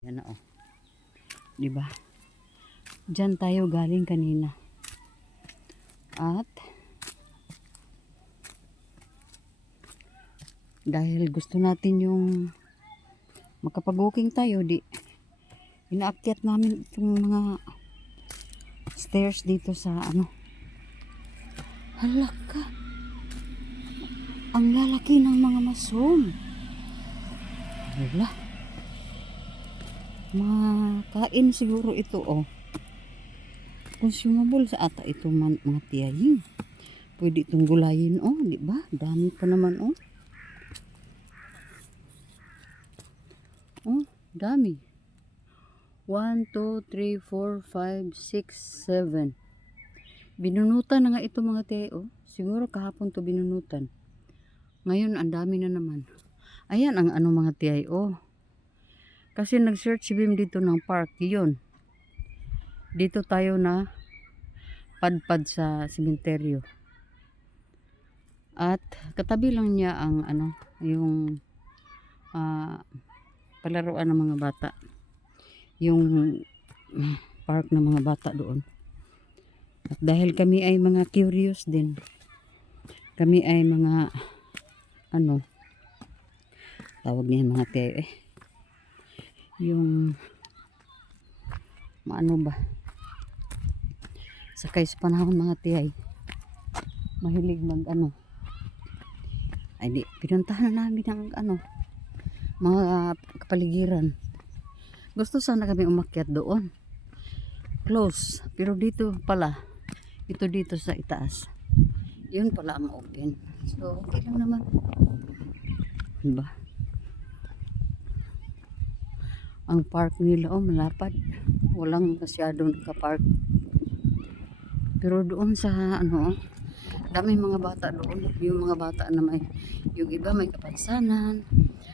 Yan na, oh. 'Di ba? Diyan tayo galing kanina. At dahil gusto natin yung makapag-walking tayo, di inaakyat namin itong mga stairs dito sa ano. Halaka. Ang lalaki ng mga mushroom. Hala. Makain siguro ito, oh. Consumable sa ata ito mga tiyahing. Pwede itong gulayin, oh, di ba? Dami pa naman, oh. Oh, dami. 1, 2, 3, 4, 5, 6, 7. Binunutan na nga ito mga tiyahe, oh. Siguro kahapon to binunutan. Ngayon, ang dami na naman. Ayan ang ano mga tiyahe, oh. Kasi nag-search si Bim dito ng park, yun. Dito tayo na padpad sa sementeryo. At katabi lang niya ang ano, yung palaruan ng mga bata. Yung park ng mga bata doon. At dahil kami ay mga curious din. Kami ay mga ano, tawag niyan mga tiyahe, yung maano ba, sakay sa panahon mga tiyahe, mahilig mag ano, ay di pinuntahan na namin ang ano, mga kapaligiran. Gusto sana kami umakyat doon, close, pero dito pala, ito dito sa itaas, yun pala ang open, so okay lang naman, diba? Ang park nila, oh, malapad. Walang masyadong naka-park. Pero doon sa ano, dami mga bata doon. Yung mga bata na may, yung iba may kapansanan.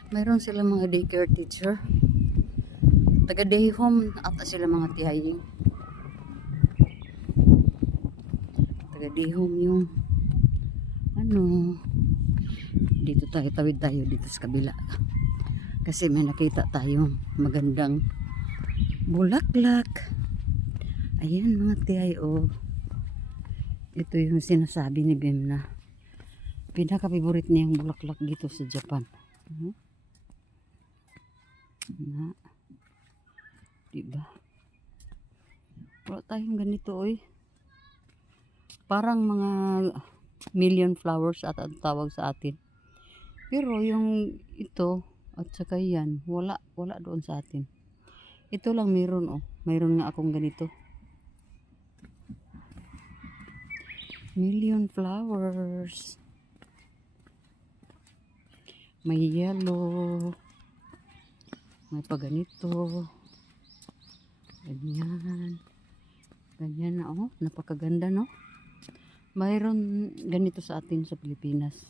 Mayroon sila mga daycare teacher. Taga day home ata sila mga tiyahing. Taga day home yung ano. Dito tayo, tawid tayo dito sa kabila. Kasi may nakita tayong magandang bulaklak. Ayan mga tiyahe, oh. Ito yung sinasabi ni Bim na pinaka-favorite niya yung bulaklak dito sa Japan. Na, diba? Wala tayong ganito, oy. Parang mga million flowers at ang tawag sa atin. Pero yung ito at saka yan, wala doon sa atin. Ito lang meron, oh. Mayroon nga akong ganito. Million flowers. May yellow. May pa ganito. Ganyan. Ganyan na, oh. Napakaganda, no? Mayroon ganito sa atin sa Pilipinas.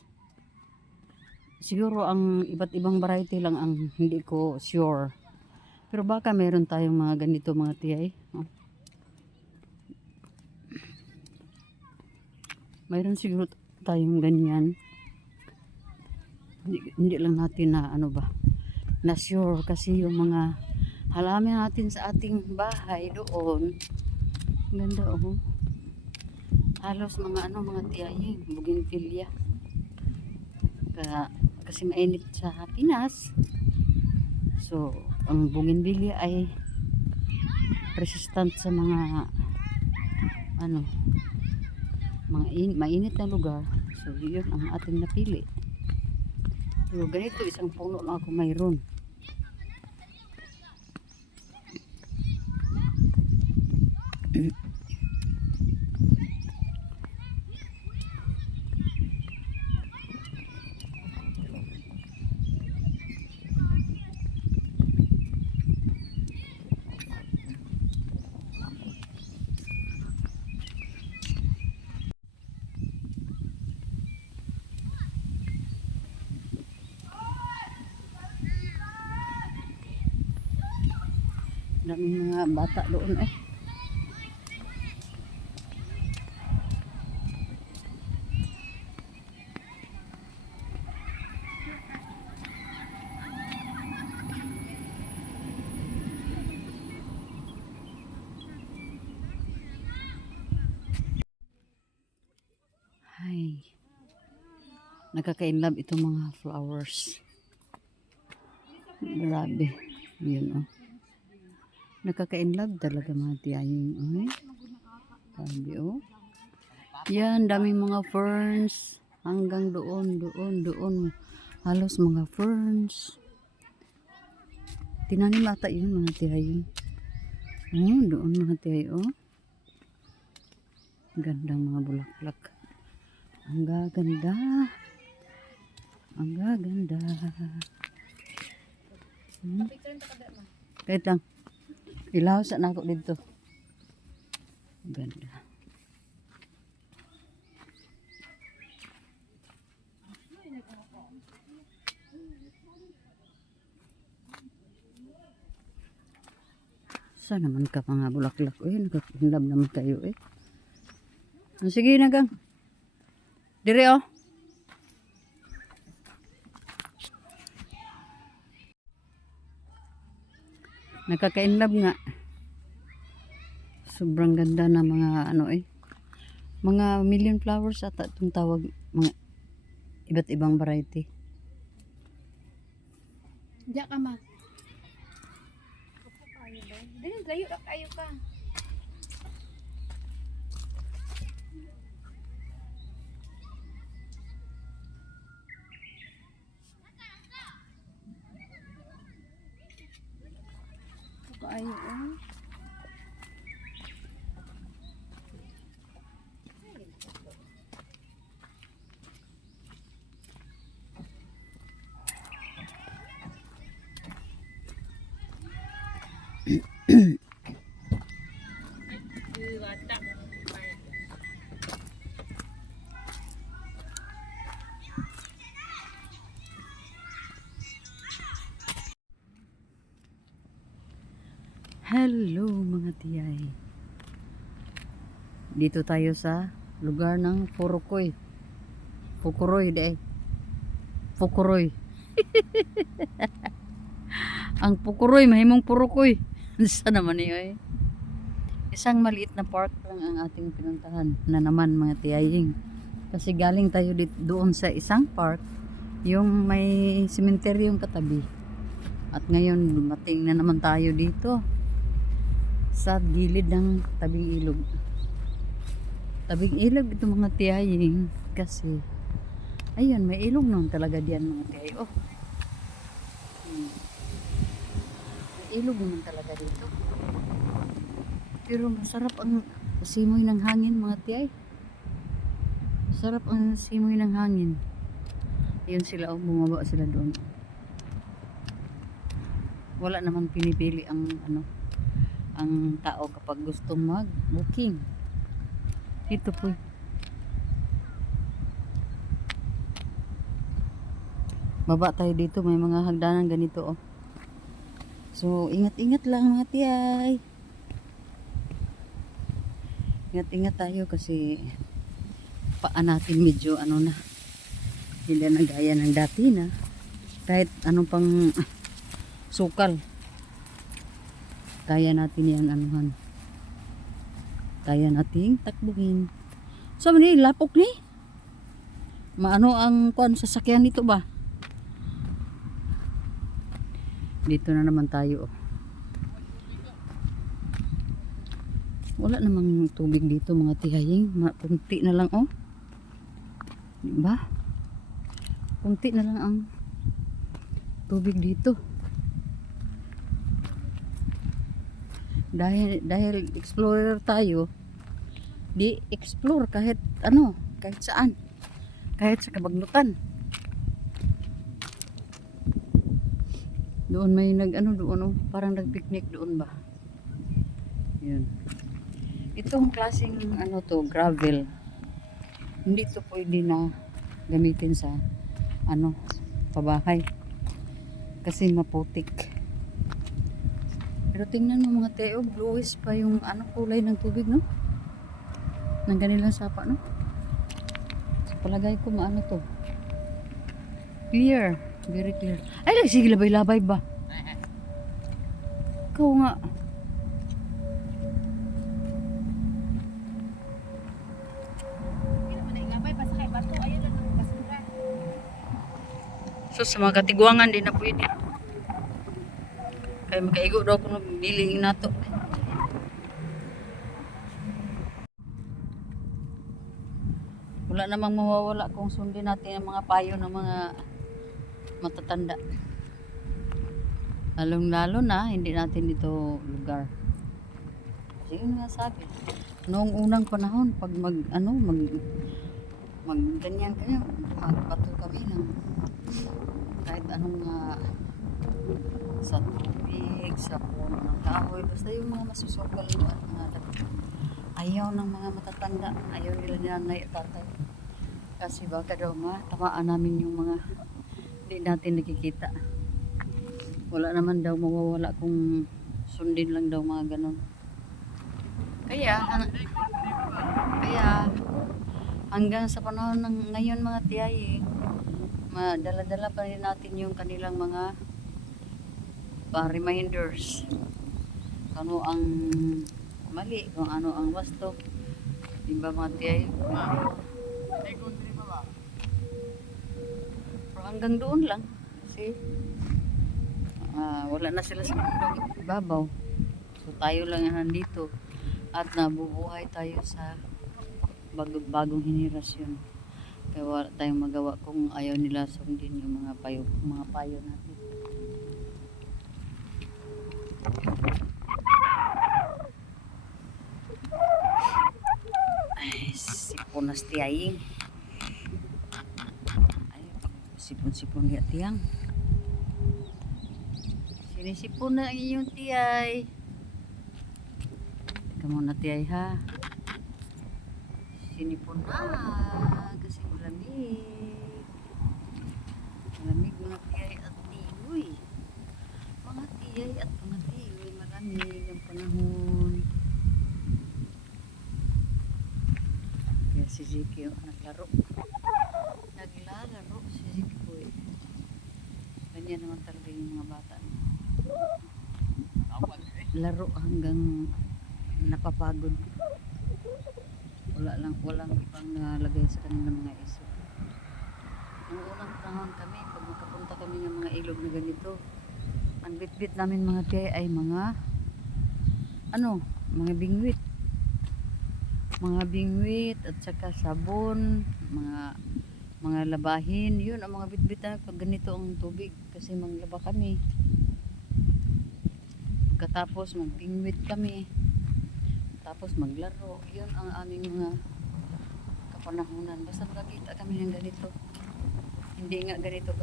Siguro ang iba't ibang variety lang ang hindi ko sure. Pero baka meron tayong mga ganito mga tiyahe. Oh. Mayroon siguro tayong ganyan. Hindi lang natin na ano ba, na sure kasi yung mga halaman natin sa ating bahay doon. Ganda, oh. Halos mga ano mga tiyahe, bougainvillea. Kasi mainit sa Pinas. So, ang bougainvillea ay resistant sa mga ano, mga mainit na lugar. So, yun ang ating napili. So, ganito isang puno lang ako mayroon. Daming mga bata doon, eh. Nakaka-inlove itong mga flowers. Grabe. Yun, oh. Nakaka-inlove talaga mga tiyaying. Ay. Grabe, oh. Yan, daming mga ferns. Hanggang doon. Halos mga ferns. Tinanim ata yun mga tiyaying. Oh, doon mga tiyay, oh. Gandang mga bulaklak. Ang gaganda. Ang gaganda. Kahit lang. Ilaw sa nako dito. Ganda. Saan naman ka mga bulaklak? Nakakinlab naman kayo eh. Sige na gang. Dire oh. Nakaka-inlove nga. Sobrang ganda na mga ano eh. Mga million flowers ata itong tawag. Mga iba't ibang variety. Diya ka ma. Dili layo ra kayo ka. Kayo oh. Hello mga tiyay. Dito tayo sa lugar ng Fukuroy. Fukuroy de. Fukuroy. Ang Fukuroy mahimong Fukuroy. Sa naman niyo eh. Isang maliit na park lang ang ating pinuntahan na naman mga tiyaying. Kasi galing tayo doon sa isang park yung may sementeryong katabi. At ngayon dumating na naman tayo dito sa gilid ng tabing ilog. Tabing ilog ito mga tiyaying kasi ayun may ilog noon talaga diyan mga tiyay. Oh. May ilog naman talaga dito. Pero masarap ang simoy ng hangin mga tiyay. Masarap ang simoy ng hangin. Ayun sila oh, bumaba sila doon. Wala naman pinipili ang ang tao kapag gusto mag-booking. Ito po. Baba tayo dito, may mga hagdanan ganito oh. So, ingat-ingat lang mga tiyay. Ingat-ingat tayo kasi paa natin medyo ano na. Hindi na gaya ng dati na. Kahit anong pang sukal. Kaya natin yan anuhan. Kaya nating takbuhin. So, ni lapok ni. Maano ang kuan sasakyan nito ba? Dito na naman tayo. Wala namang tubig dito mga tihaying. Kunti na lang oh. Diba? Kunti na lang ang tubig dito. Dahil explorer tayo, di explore kahit ano, kahit saan, kahit sa Kabagnutan. Doon may doon oh, parang nagpicnic doon ba? Yun. Itong klaseng to, gravel. Hindi to pwede na gamitin sa pabahay. Kasi maputik. Pero tingnan mo mga teo, bluish pa yung kulay ng tubig, no? Ng ganilang sapa, no? So, palagay ko maano to. Clear. Very clear. Ay, sige, labay-labay ba? Ikaw nga. Hindi naman nailabay, basta kay bato, ayun lang ang basura. So sa mga katiguangan di na pwede. Kaya makaigo daw kung biling nato. Wala namang mawawala kung sundin natin ang mga payo ng mga matatanda. Lalong-lalo na hindi natin ito lugar. Kasi yun nga sabi. Noong unang panahon pag mag ganyan kayo, magbato kami ng kahit anong sa tubig, sa puno ng kahoy, basta yung mga masusukal at mga ayaw ng mga matatanda, ayaw nila ni nanay at tatay. Kasi baka daw tamaan namin yung mga hindi natin nakikita. Wala naman daw mawawala kung sundin lang daw mga ganon. Kaya hanggang sa panahon ng ngayon mga tiyay, madala-dala pa rin natin yung kanilang mga reminders. Kung ano ang mali, kung ano ang wasto. Diba mga tiyay? Pero hanggang doon lang. Kasi wala na sila sa mundong ibabaw. So tayo lang ang nandito. At nabubuhay tayo sa bagong henerasyon. Kaya wala tayong magawa kung ayaw nila sundin yung mga payo natin. Ay, sipunas tiyaying. Ay, sipon-sipon nga tiyang. Sinisipon na ang iyong tiyay. Teka muna tiyay ha. Sinipon na kasi malamig. Malamig mga tiyay at tiyoy. Mga tiyay at mga tiyoy, malamig ang panahon. Kaya si Ziki naglalaro si Ziki po eh. Ganyan naman talaga yung mga bata. Laro hanggang napapagod. Walang ibang nalagay sa kanilang mga isip. Noong unang panahon kami, pag makapunta kami ng mga ilog na ganito, ang bitbit namin mga tiyay ay mga bingwit at saka sabon, mga labahin. Yun ang mga bitbit na pag ganito ang tubig kasi manglaba kami. Pagkatapos magbingwit kami, tapos maglaro. Yun ang aming mga kapanahunan. Basta makakita kami ng ganito. Hindi nga ganito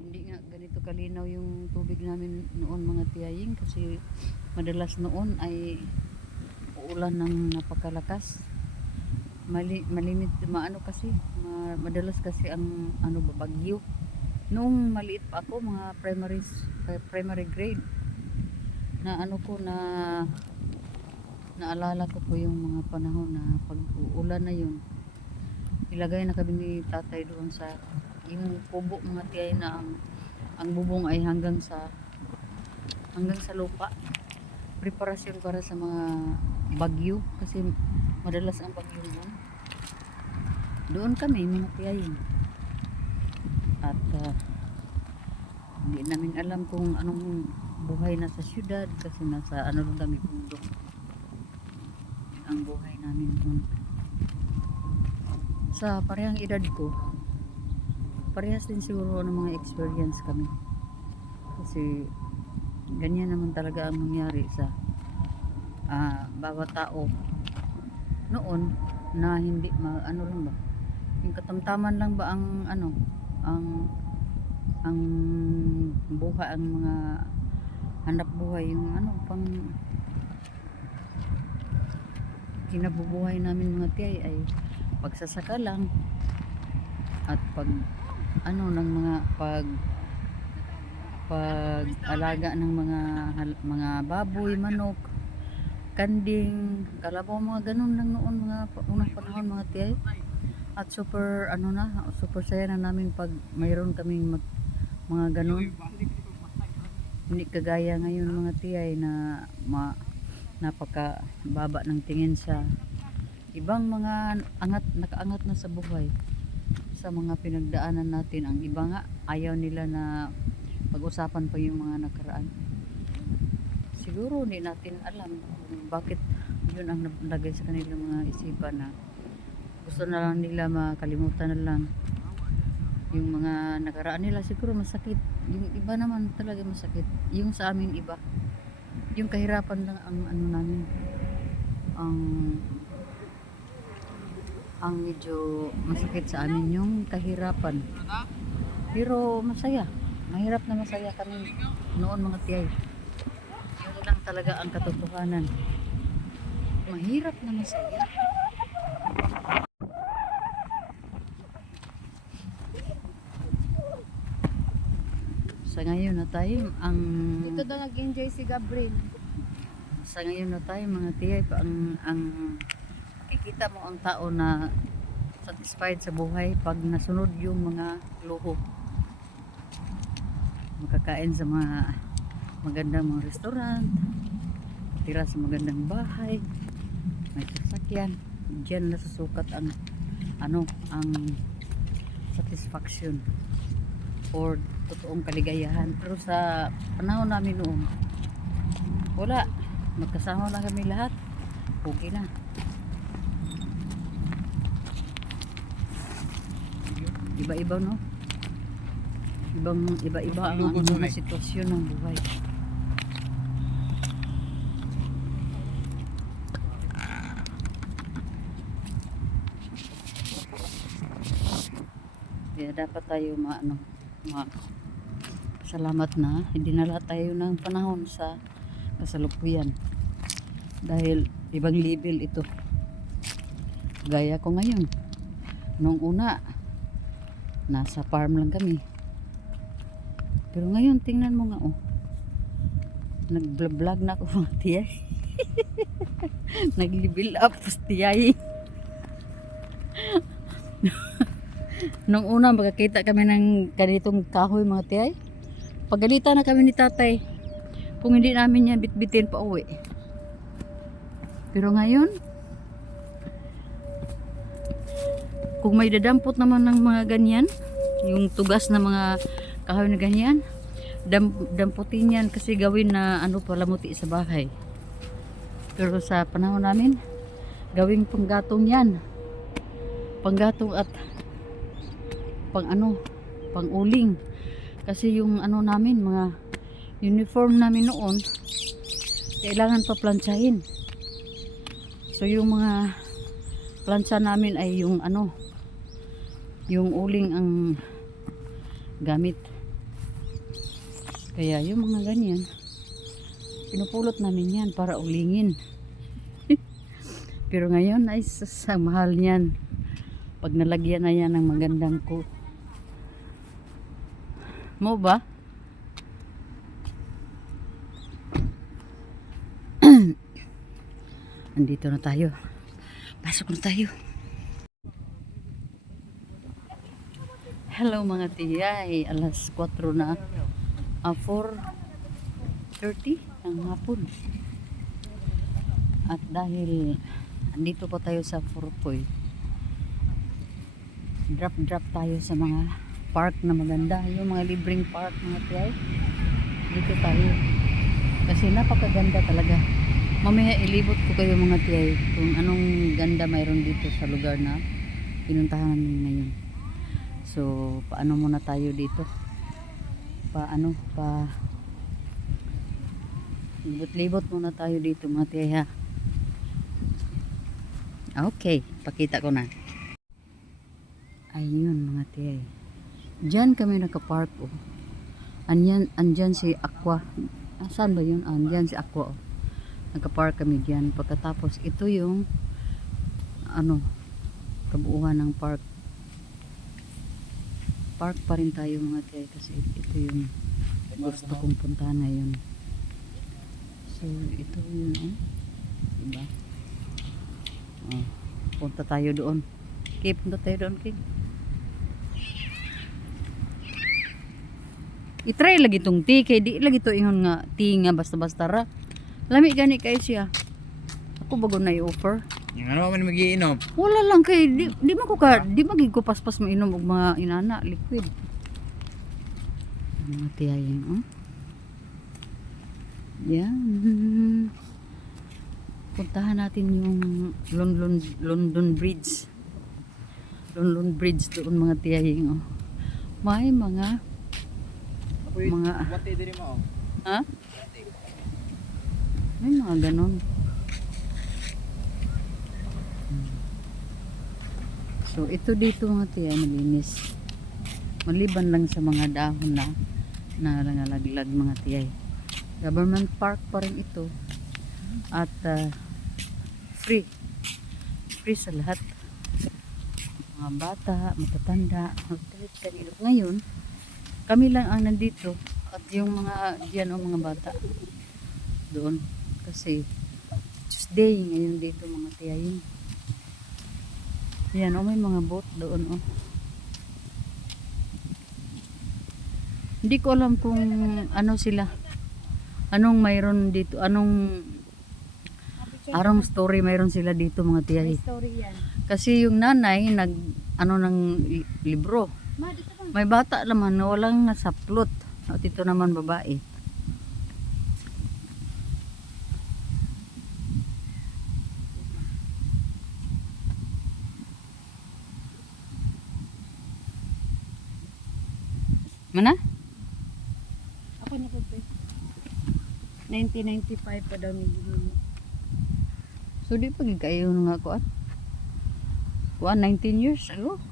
hindi nga ganito kalinaw yung tubig namin noon mga tiyaying, kasi madalas noon ay uulan ng napakalakas. Madalas kasi ang bagyo. Noong maliit pa ako, mga primary grade, naalala ko po yung mga panahon na pag uulan na yun, ilagay na kami ni tatay doon sa yung kubo mga tiyay na ang bubong ay hanggang sa lupa. Preparasyon para sa mga bagyo, kasi madalas ang bagyo doon. Doon kami mga tiyay. At hindi namin alam kung anong buhay na sa syudad, kasi nasa lang kami bundok. Ang buhay namin doon. Sa parehang edad ko, parehas din siguro ng mga experience kami. Kasi ganyan naman talaga ang nangyari sa bawat tao noon, na hindi lang ba, yung katamtaman lang ba ang buhay, ang mga hanap buhay, yung pang kinabubuhay namin mga tiyay ay pagsasaka lang at ng mga pag-alaga ng mga baboy, manok, kanding, kalabaw, mga ganun lang noon, mga unang panahon mga tiyay. At super super saya na namin pag mayroon kaming mga ganun. Hindi kagaya ngayon mga tiyay na napaka baba ng tingin sa ibang mga nakaangat na sa buhay, sa mga pinagdaanan natin. Ang iba nga ayaw nila na pag-usapan pa yung mga nakaraan. Siguro hindi natin alam kung bakit yun ang nalagay sa kanilang mga isipan, na gusto na lang nila makalimutan na lang yung mga nakaraan nila. Siguro masakit, yung iba naman talaga masakit, yung sa amin iba, yung kahirapan lang ang ano namin, ang medyo masakit sa amin yung kahirapan. Pero masaya, mahirap na masaya kami noon mga tiyay. Yun lang talaga ang katotohanan, mahirap na masaya. Sa ngayon na tayo Dito daw nag-enjoy si Gabriel. sa ngayon na tayo mga tiyay, ang kikita mo ang tao na satisfied sa buhay pag nasunod yung mga luho, makakain sa mga magandang mga restaurant, tira sa magandang bahay, may sasakyan. Diyan nasusukat ang ang satisfaction or totoong kaligayahan. Pero sa panahon namin noon, wala, magkasama na kami lahat, okay na. Iba-iba, no? Iba-iba ang mga sitwasyon ng buhay. Kaya dapat tayo salamat na hindi nala tayo ng panahon sa kasalukuyan, dahil ibang level ito. Gaya ko ngayon, nung una nasa farm lang kami, pero ngayon tingnan mo nga, nag-vlog na ako mga tiyay. Nag-level up tiyay. Nung una magkakita kami ng ganitong kahoy mga tiyay, pagalitan na kami ni tatay kung hindi namin yan bitbitin pa uwi. Pero ngayon, kung may dadampot naman ng mga ganyan, yung tugas na mga kahoy na ganyan, damputin yan kasi gawin na palamuti sa bahay. Pero sa panahon namin, gawing panggatong yan, panggatong at pang-uling. Kasi yung namin, mga uniform namin noon, kailangan pa plantsahin. So yung mga plantsa namin ay yung yung uling ang gamit. Kaya yung mga ganyan, pinupulot namin yan para ulingin. Pero ngayon ay sa mahal niyan pag nalagyan na yan ng magandang mo ba? Andito na tayo. Pasok na tayo. Hello mga tiyay. Alas 4 na. 4:30 ng hapon. At dahil andito pa tayo sa Furpoy, drop tayo sa mga park na maganda. Yung mga libreng park mga tiyay. Dito tayo. Kasi napakaganda talaga. Mamaya ilibot ko kayo mga tiyay kung anong ganda mayroon dito sa lugar na pinuntahan namin ngayon. So, paano muna tayo dito? Libot muna tayo dito mga tiyay, ha? Okay, pakita ko na. Ayun mga tiyay. Diyan kami nakapark, andyan si Aqua. Saan ba yun? Andyan si Aqua, nakapark kami diyan. Pagkatapos ito yung kabuuan ng park pa rin tayo mga tiyay, kasi ito yung gusto kong puntahan ngayon. So ito yun, diba? Punta tayo doon. Okay, punta tayo doon, okay? I-try lagi tong tea, kay di lagi to ingon nga tea nga basta-basta ra. Lami gani kay siya. Ako bago na i-offer. Yung ano man magiinom. Wala lang kay di man ko ka di magig ko paspas mainom og mga inana liquid. Ang mga tiyaying oh. Yan. Puntahan natin yung London Bridge. London Bridge doon mga tiyaying oh. May mga Wati diri mo. ha? May mga ganon. So ito dito mga tiya malinis. Maliban lang sa mga dahon na nangalaglag mga tiyay. Government park pa rin ito. At free. Free sa lahat. Mga bata, matatanda, magtawid kanilo. Ngayon, kami lang ang nandito at yung mga diyan o mga bata doon kasi Tuesday ngayon dito mga tiyayin. Yan, may mga boat doon oh. Hindi ko alam kung ano sila. Anong mayroon dito, anong story mayroon sila dito mga May tiyahin. story yan. Kasi yung nanay nag ng libro. Ma, dito ba? May bata naman na walang nasaplot. At ito naman babae. Mana? Ako na po. 1995 pa daw ni Gino. So di pa kayo nga kuan. Kuan 19 years ago.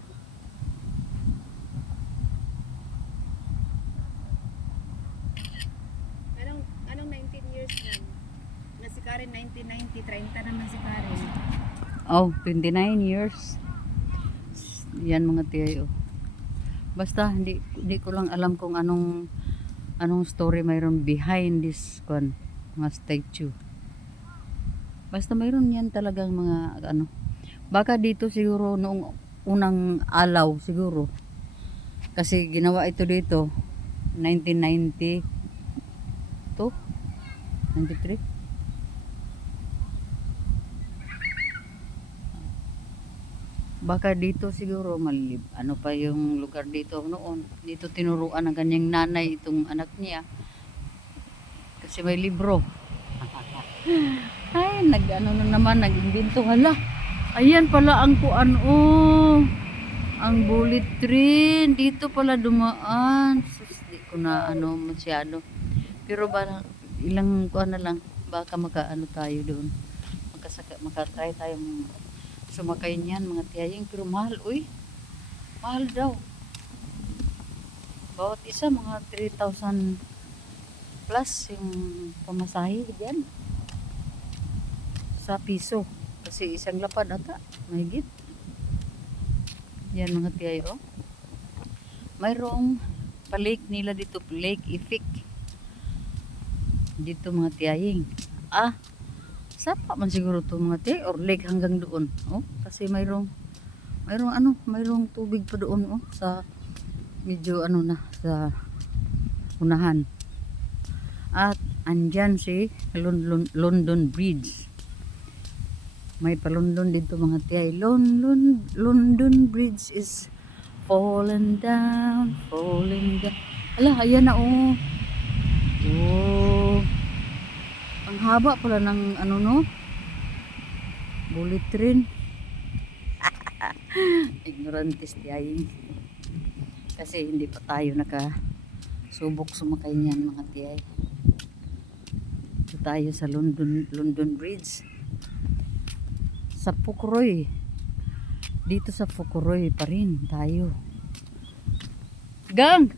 Anong 19 years na? Na si Karen 1990, 30 naman si Karen. Oh, 29 years. Yan mga tiyayo. Basta hindi ko lang alam kung anong story mayroon behind this kuan mga statue. Basta mayroon yan talagang mga ano. Baka dito siguro noong unang alaw siguro. Kasi ginawa ito dito 1990 to 93. Baka dito siguro ano pa yung lugar dito noon. Dito tinuruan ng kanyang nanay itong anak niya. Kasi may libro. Ay, nag-ano na naman, nag-imbento. Hala, ayan pala ang kuan, oh. Ang bullet train. Dito pala dumaan. Sus, di ko na ano masyado. Pero ba, ilang kuan na lang. Baka makaano tayo doon. Makatry tayo sumakay niyan mga tiyaying. Pero mahal, uy. Mahal daw. Bawat isa mga 3,000 plus yung pamasahe diyan sa piso kasi isang lapad ata mahigit yan mga tiyayo mayroong pa-lake nila dito Lake Ifik dito mga tiyaying sapa man siguro to mga tiyay or lake hanggang doon oh kasi mayroong tubig pa doon oh sa medyo ano na sa unahan. At andyan si London Bridge. May pa-London dito mga tiyay. London Bridge is falling down. Ala, ayan na oh. Oh. Ang haba pala ng ano no? Bullet train. Ignorantes tiyay. Kasi hindi pa tayo subok sumakay niyan mga tiyay. Ito tayo sa London Bridge sa Fukroy. Dito sa Fukroy pa rin tayo. Gang!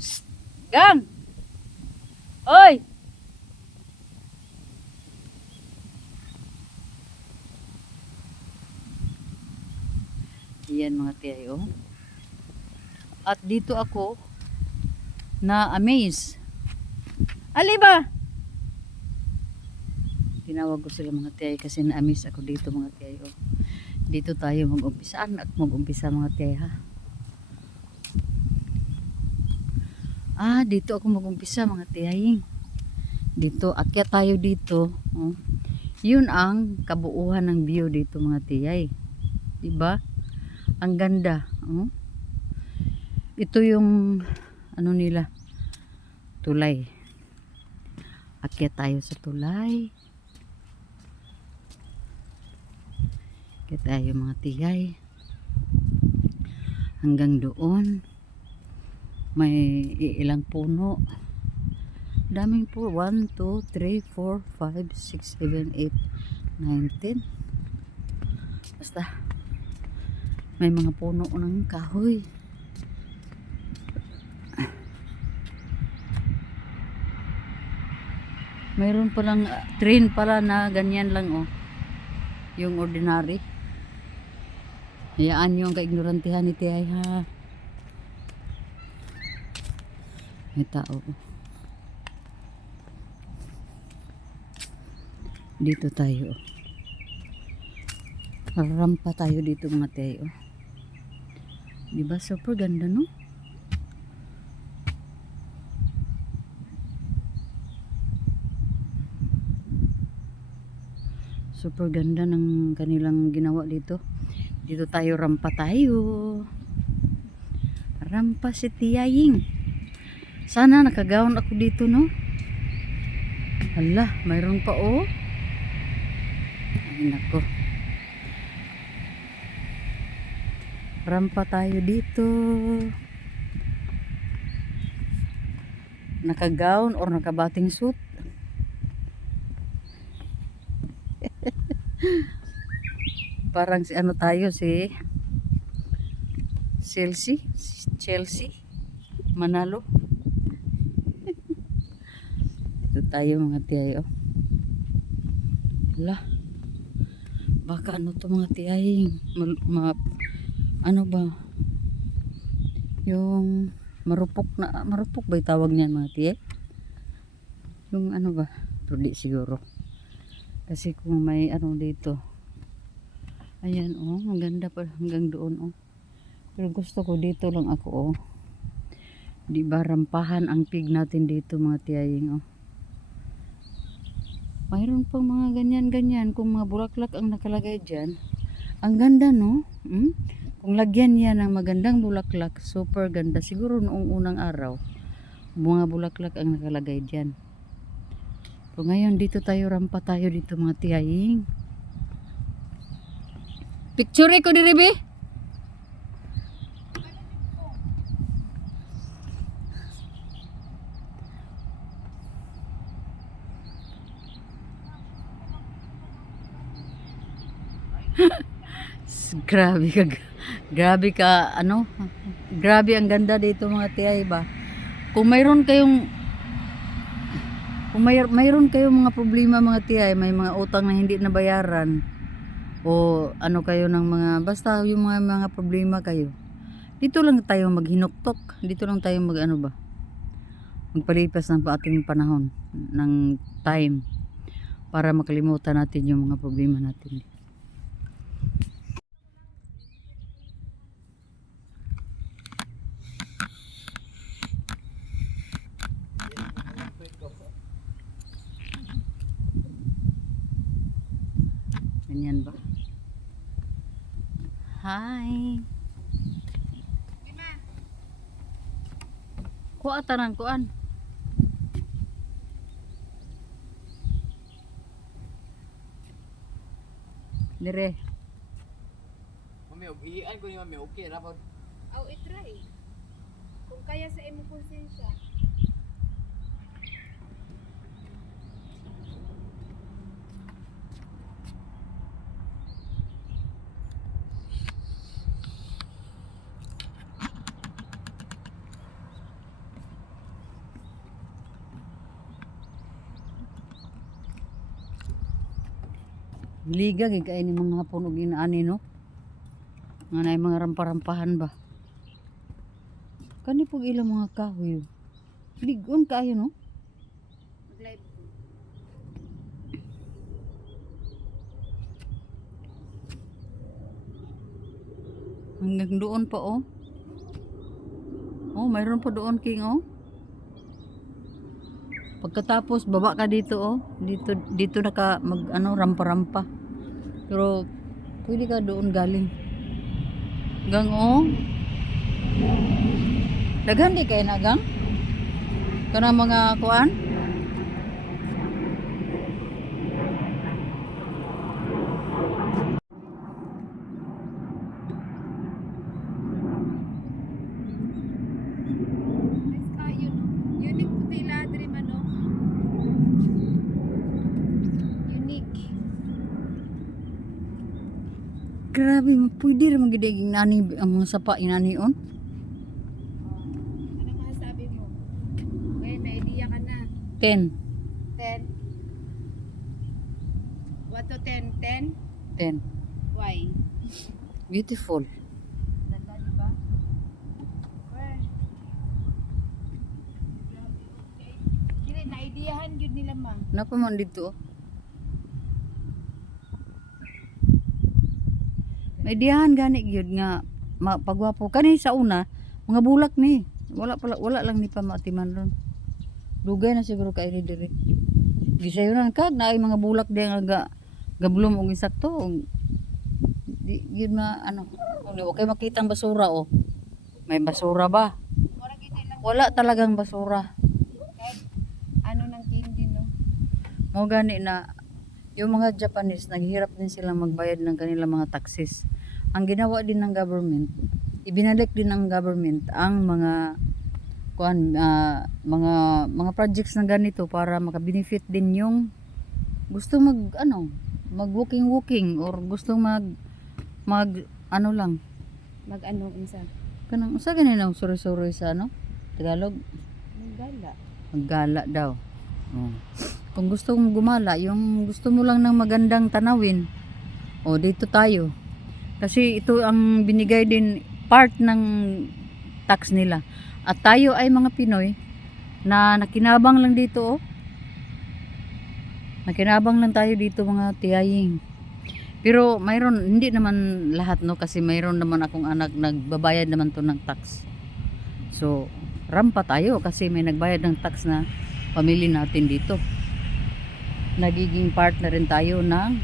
Shh! Gang! Oy! Yan mga tiyayo. At dito ako na-amaze. Aliba! Tinawag ko sila mga tiyay kasi na-amaze ako dito mga tiyay. Oh. Dito tayo mag-umpisa. Mag-umpisa mga tiyay ha. Dito ako mag-umpisa mga tiyay. Dito, akyat tayo dito. Oh. Yun ang kabuuan ng view dito mga tiyay. Diba? Ang ganda. Oh. Ito yung ano nila, tulay. Akyat tayo sa tulay. Akyat tayo mga tiyay. Hanggang doon. May ilang puno. Daming po. 1, 2, 3, 4, 5, 6, 7, 8, 9, 10. Basta. May mga puno ng kahoy. Mayroon palang train pala na ganyan lang oh. Yung ordinary. Hayaan yung kaignorantihan ni Tiyay ha. May tao. Dito tayo. Rampa tayo dito mga Tiyay oh. Diba super ganda no? Super ganda ng kanilang ginawa dito. Dito tayo, rampa tayo. Rampa si Tiyaying. Sana nakagawon ako dito, no? Hala, mayroon pa, oh. Ay, nako. Rampa tayo dito. Nakagawon or nakabating suit. Parang si ano tayo si Chelsea Manalo. Ito tayo mga tiyay oh. Hala. Baka ano to mga tiyay ano ba? Yung marupok ba yung tawag niyan mga tiyay? Yung ano ba? Pero di siguro. Kasi kung may ano dito. Ayan oh, ang ganda pa hanggang doon oh. Pero gusto ko dito lang ako oh. Di ba rampahan ang pig natin dito mga tiyaying oh. Mayroon pang mga ganyan-ganyan kung mga bulaklak ang nakalagay diyan. Ang ganda no? Kung lagyan niya ng magandang bulaklak, super ganda. Siguro noong unang araw, mga bulaklak ang nakalagay diyan. So ngayon dito tayo, rampa tayo dito mga tiyaying. Picture ko diri be. Grabe ka ano? Grabe ang ganda dito mga tiyay ba. Kung mayroon kayong mayroon kayong mga problema mga tiyay, may mga utang na hindi nabayaran o ano kayo ng mga basta yung mga problema kayo. Dito lang tayo maghinuktok. Dito lang tayo mag ano ba? Magpalipas ng ating panahon ng time para makalimutan natin yung mga problema natin. Ganyan ba? Hi. Kuha tanan kuan. Dire. Mami, iyan ko ni mami, okay ra ba? Aw, itry. Kung kaya sa imong konsensya. Liga gid kay ni mga hapon og inaani no. Nga nay mga rampa-rampahan ba. Kani pug ilang mga kahoy. Ligon kaayo no. Mag-live ko. Hanggang doon pa oh. Oh, mayroon pa doon king oh. Pagkatapos baba ka dito oh. Dito naka mag ano rampa-rampa. Pero pwede ka doon galing. Gang oh. Daghan di kay nagang. Kana mga kuan. Nice kayo, no? Unique putila, diri man, no? Unique. Grabe, pwede ra magidaging nani ang mga sapa inanion. Ano masasabi mo? Okay, may idea ka na. 10. 10. What to 10? 10? 10. Why? Beautiful. Ganda, di ba? Where? Hindi, na-ideahan yun nila, ma. Napa man dito oh. May diyahan gani gyud nga pagwapo kani sa una mga bulak ni. Wala lang ni pa matiman ron. Dugay na siguro kay ni diri. Gisayon kag naay mga bulak di nga gablom og insakto. Di gyud na ano, okay makita ang basura oh. May basura ba? Wala kita lang. Wala talagang basura. Kahit ano ng candy, no? Mo gani na yung mga Japanese naghihirap din silang magbayad ng kanilang mga taxes. Ang ginawa din ng government, ibinalik din ng government ang mga mga projects na ganito para maka-benefit din yung gusto mag walking or gusto mag ano lang Mag-ano, insa? kanang usa ganina suri-suri sa ano Tagalog Maggala. maggala daw. Oh. Kung gusto mong gumala, yung gusto mo lang ng magandang tanawin, o dito tayo. Kasi ito ang binigay din part ng tax nila. At tayo ay mga Pinoy na nakinabang lang dito, oh. Nakinabang lang tayo dito mga tiyaying. Pero mayroon, hindi naman lahat no, kasi mayroon naman akong anak nagbabayad naman to ng tax. So, rampa tayo kasi may nagbayad ng tax na pamilya natin dito. Nagiging part na rin tayo ng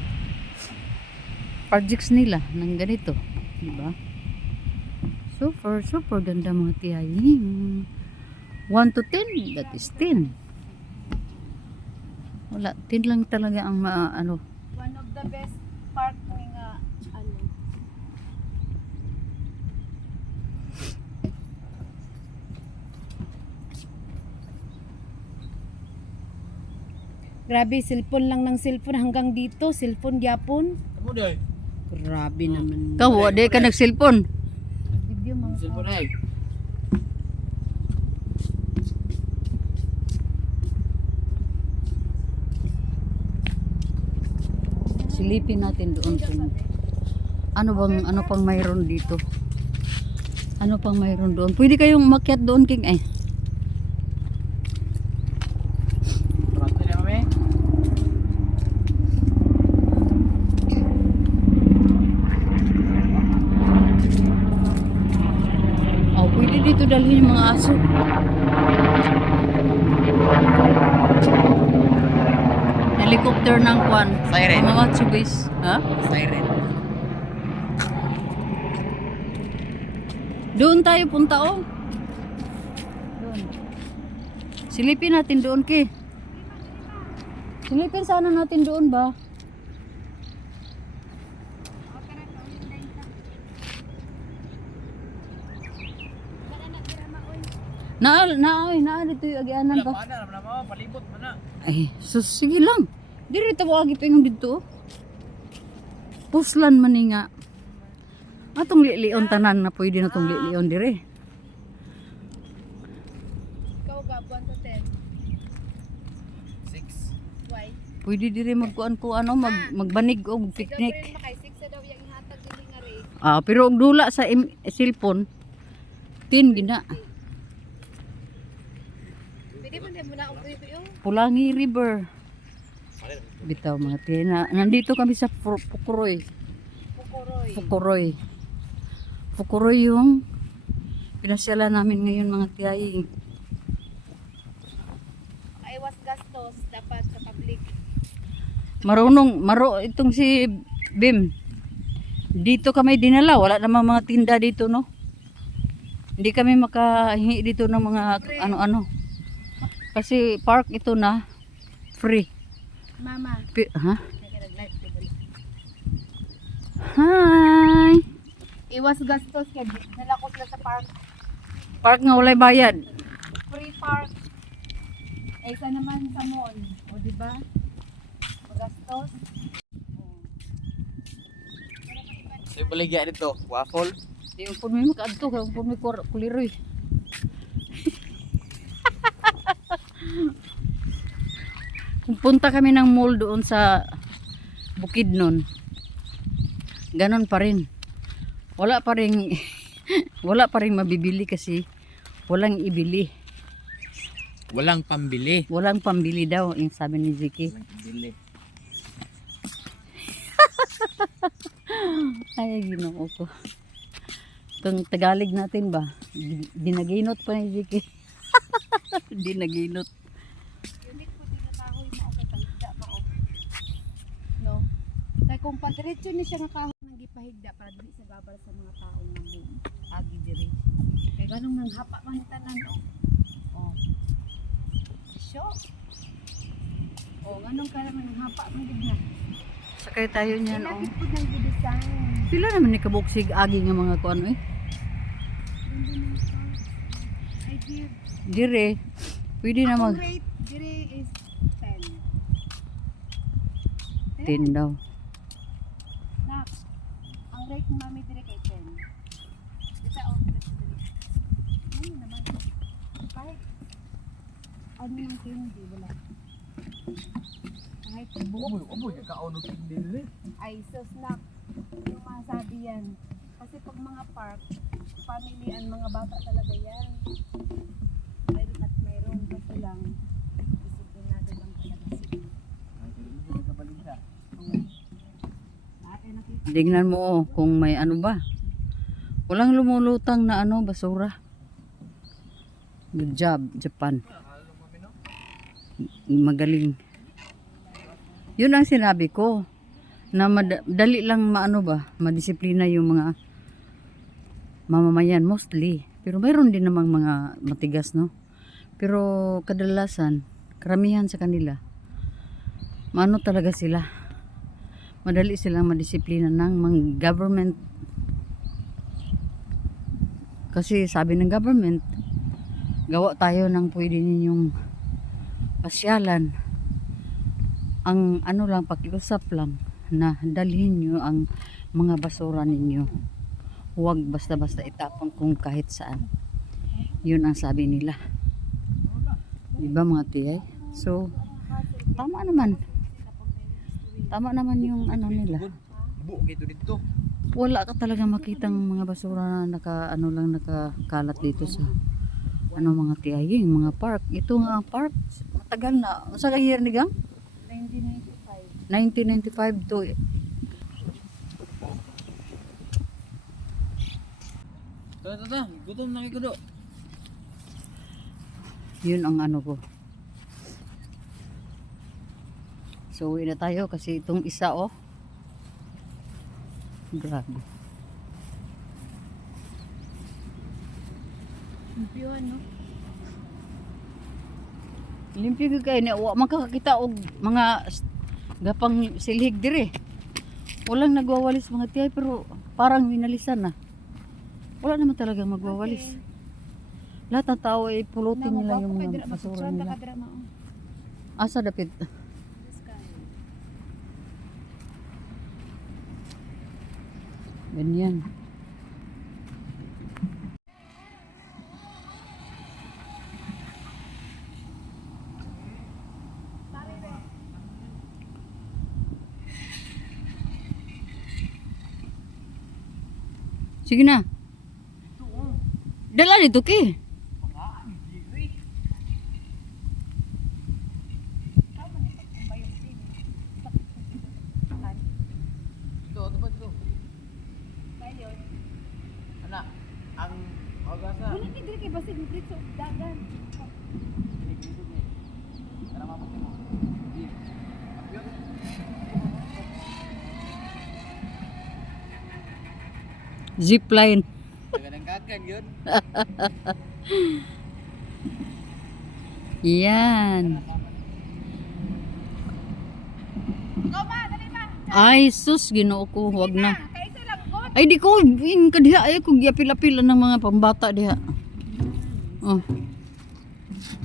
projects nila ng ganito, di ba? Super ganda mga tiyaying. 1 to 10, that is 10. Wala, 10 lang talaga ang ano. One of the best part ng ano. Grabe, cellphone lang ng cellphone hanggang dito, cellphone gyapon. Amo day. Grabe naman. Ikaw, di ka nag-cellphone. Video mga Cellphone ay. Silipin natin doon kung ano pang mayroon dito. Ano pang mayroon doon? Pwede kayong umakyat doon, King eh. Trate na kami. Oh, pwede dito dalhin yung mga aso. Helicopter ng kwan. Siren. Mga chubis. Ha? Siren. Doon tayo punta oh. Doon. Silipin natin doon, Ki. Silipin sana natin doon ba? Na dito yung agianan ba? Mana naman mo palibot mana. Ay, sus, sige lang. Diri tawo agi pingong dito. Puslan man ni nga. Atong lion tanan na pwede na tong lion dire. Ikaw ga 1 to 10. 6. Why? Pwede dire magkuan ko ano magbanig og picnic. Picnic. Makay 6 daw yung ihatag dili nga rin. Ah, pero og dula sa cellphone 10 gina. Pwede mo na og yung Pulangi River. Bitaw mga tina. Nandito kami sa Pukuroy. Pukoroy. Pukuroy yung pinasyalan namin ngayon mga tiyayi. Makaiwas gastos dapat sa public. Itong si Bim. Dito kami dinala, wala namang mga tinda dito, no? Hindi kami makahingi dito ng mga ano-ano. Kasi park ito na free. Mama, Ha? nag-live ko balik. Hi! Iwas gastos kay nalakot na sa park. Park nga walay bayad. Free park. Eh isa naman sa mall. O di ba? Magastos. Sa baligya dito, waffle. Yung pun mo kaadto, kung pun mo kuliroy. Kung punta kami ng mall doon sa Bukidnon, ganon pa rin. Wala pa rin wala pa rin mabibili kasi walang ibili. Walang pambili. Walang pambili daw, yung sabi ni Ziki. Walang pambili. Ay, ginoo ko. Itong Tagalog natin ba? Dinaginot pa ni Ziki. Dinaginot. Unit po din na kahoy mao kay pahigda mao. No. Kay kung padiretso ni siya nga kahoy nang gipahigda para dili sa babal sa mga taong nang agi diri. Kay ganung nang hapa man tanan oh. Oh. Syo. Oh, ganung kaya nang hapa man gid na. Sakay tayo niyan, oh. Inapit po nang gidesign. Pila naman ni kabuksig agi nga mga kuan eh. Ganda na ito. I give. Dire, pwede na mag Ang rate diri is 10. 10 daw. Na, ang rate ni mami dire kay 10. Dito oh, dito diri. Ano naman? Kahit ano nang hindi wala. Kahit Uboy, kakaunod hindi. ay so snack yung masabi yan. Kasi pag mga park, familian, mga bata talaga yan. Mayroon at mayroon kasi lang disiplinado lang talaga sila. Lahat ay nakita. Tingnan mo oh, kung may ano ba. Walang lumulutang na ano, basura. Good job, Japan. Magaling. Yun ang sinabi ko. Na dali lang maano ba, madisiplina yung mga mamamayan mostly. Pero mayroon din namang mga matigas, no? Pero kadalasan, karamihan sa kanila, maano talaga sila. Madali silang madisiplina ng mga government. Kasi sabi ng government, gawa tayo ng pwede ninyong pasyalan. Ang ano lang, pakiusap lang na dalhin nyo ang mga basura ninyo. Huwag basta-basta itapon kung kahit saan. Yun ang sabi nila. Diba mga tiyay? So, tama naman. Tama naman yung ano nila. Buo kito dito. Wala ka talaga makitang mga basura na nakakalat dito sa ano mga tiyay, yung mga park. Ito nga ang park, matagal na. Sa year ni Gang? 1995 to Tata, gutom na kikudo. yun ang ano ko. So uwi na tayo kasi itong isa oh. Grabe. Limpyuhan, no? Limpyo gyud kay ni wa makakakita og mga gapang silhig dire. Walang nagwawalis mga tiyay pero parang winalisan na. Wala naman talaga magwawalis. Lahat ng tao ay pulutin nila yung mga basura nila. Asa dapit? Ganyan. Sige na. Dala dito ki. Ito, ito ba ito? Anak, ang ogasa. Wala ni diri kay basig ni sa dagan. Karama mo. Zipline. Ganang kakan yun. Yan. Go ma, dali ma. Ay, sus, ginoo ko. Huwag na. Kaya ito lang go. Ay, di ko. In ka diha. Ay, kung yapil-apil ng mga pambata diha. Oh,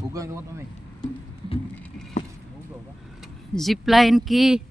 Bugang ko to may. Bugaw ba? zipline ki.